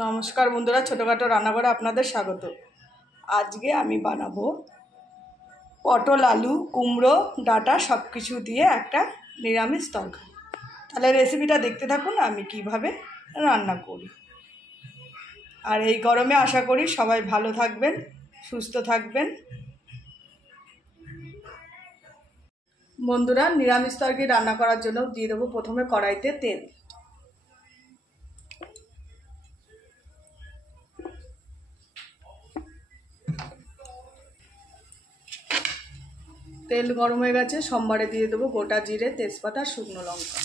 নমস্কার বন্ধুরা, ছোটোখাটো রান্নাঘরে আপনাদের স্বাগত। আজকে আমি বানাবো পটল, আলু, কুমড়ো, ডাঁটা সব কিছু দিয়ে একটা নিরামিষ তরকারি। তাহলে রেসিপিটা দেখতে থাকুন আমি কিভাবে রান্না করি। আর এই গরমে আশা করি সবাই ভালো থাকবেন, সুস্থ থাকবেন। বন্ধুরা, নিরামিষ তরকারি রান্না করার জন্য দিয়ে দেবো প্রথমে কড়াইতে তেল। তেল গরম হয়ে গেছে, সোমবারে দিয়ে দেবো গোটা জিরে, তেজপাতা, শুকনো লঙ্কা।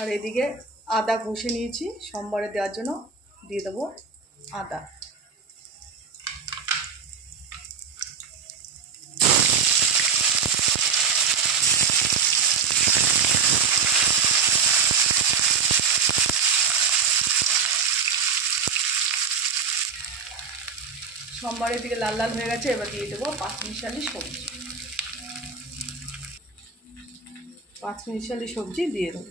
আর এদিকে আদা ঘষে নিয়েছি, সোমবারে দেওয়ার জন্য দিয়ে দেবো আদা। সোমবারের দিকে লাল লাল হয়ে গেছে, এবার দিয়ে দেবো পাঁচমিশালি সবজি। পাঁচমিশালি সবজি দিয়ে দেবো।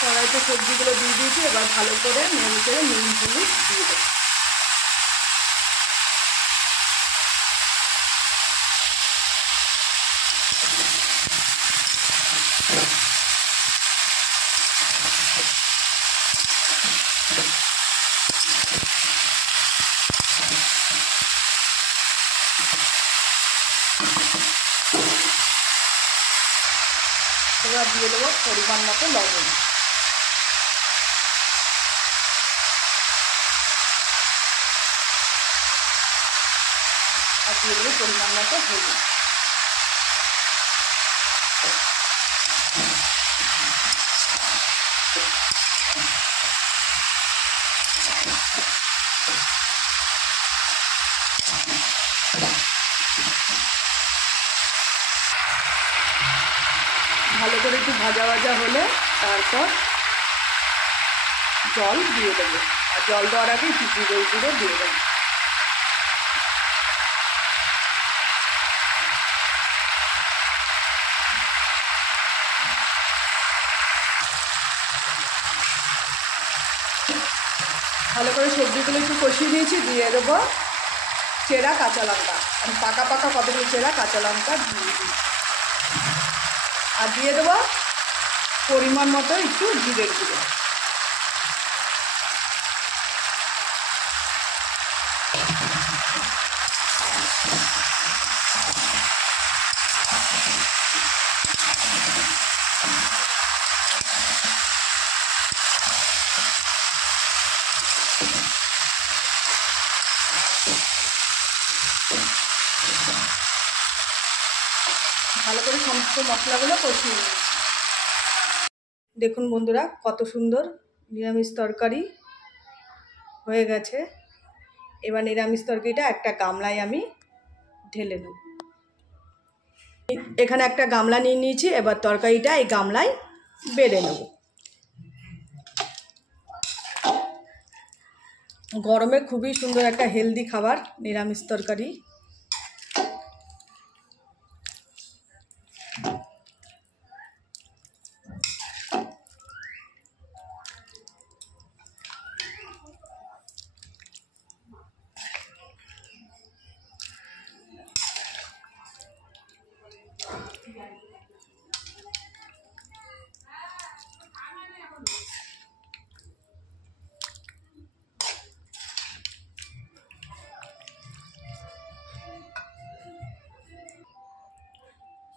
কড়াইতে সবজিগুলো দিয়ে দিয়েছি, এবার ভালো করে নেড়ে চেড়ে নুন হলুদ দিয়ে দেবো। এবার দিয়ে দেবো পরিমাণ মতো লবণ। আর দিয়ে দেবো পরিমাণ মতো হলুদ। ভালো করে একটু ভাজা ভাজা হলে তারপর জল দিয়ে দেবো। আর জল দেওয়ার আগে একটু জিরে গুঁড়ো দিয়ে দেবো। ভালো করে সবজিগুলো একটু কষিয়ে নিয়েছি, দিয়ে দেবো চেরা কাঁচা লঙ্কা। আমি পাকা পাকা কতগুলো চেরা কাঁচা লঙ্কা দিয়ে দিই। আর দিয়ে দেবো পরিমাণ মতো একটু জিরের গুঁড়ো। ভালো করে সমস্ত মশলাগুলো কষিয়ে নিয়েছি। দেখুন বন্ধুরা, কত সুন্দর নিরামিষ তরকারি হয়ে গেছে। এবার নিরামিষ তরকারিটা একটা গামলায় আমি ঢেলে নেব। এখানে একটা গামলা নিয়ে নিয়েছি, এবার তরকারিটা এই গামলায় বেড়ে নেব। গরমে খুবই সুন্দর একটা হেলদি খাবার নিরামিষ তরকারি।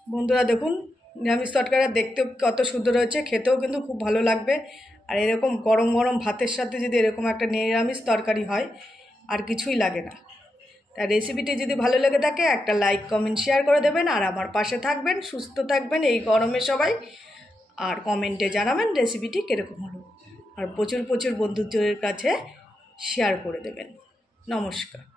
বন্ধুরা দেখুন, নিরামিষ তরকারিটা দেখতেও কত সুন্দর হয়েছে, খেতেও কিন্তু খুব ভালো লাগবে। আর এরকম গরম গরম ভাতের সাথে যদি এরকম একটা নিরামিষ তরকারি হয়, আর কিছুই লাগে না। তার রেসিপিটি যদি ভালো লেগে থাকে একটা লাইক, কমেন্ট, শেয়ার করে দেবেন। আর আমার পাশে থাকবেন, সুস্থ থাকবেন এই গরমে সবাই। আর কমেন্টে জানাবেন রেসিপিটি কীরকম হলো। আর প্রচুর প্রচুর বন্ধুদের কাছে শেয়ার করে দেবেন। নমস্কার।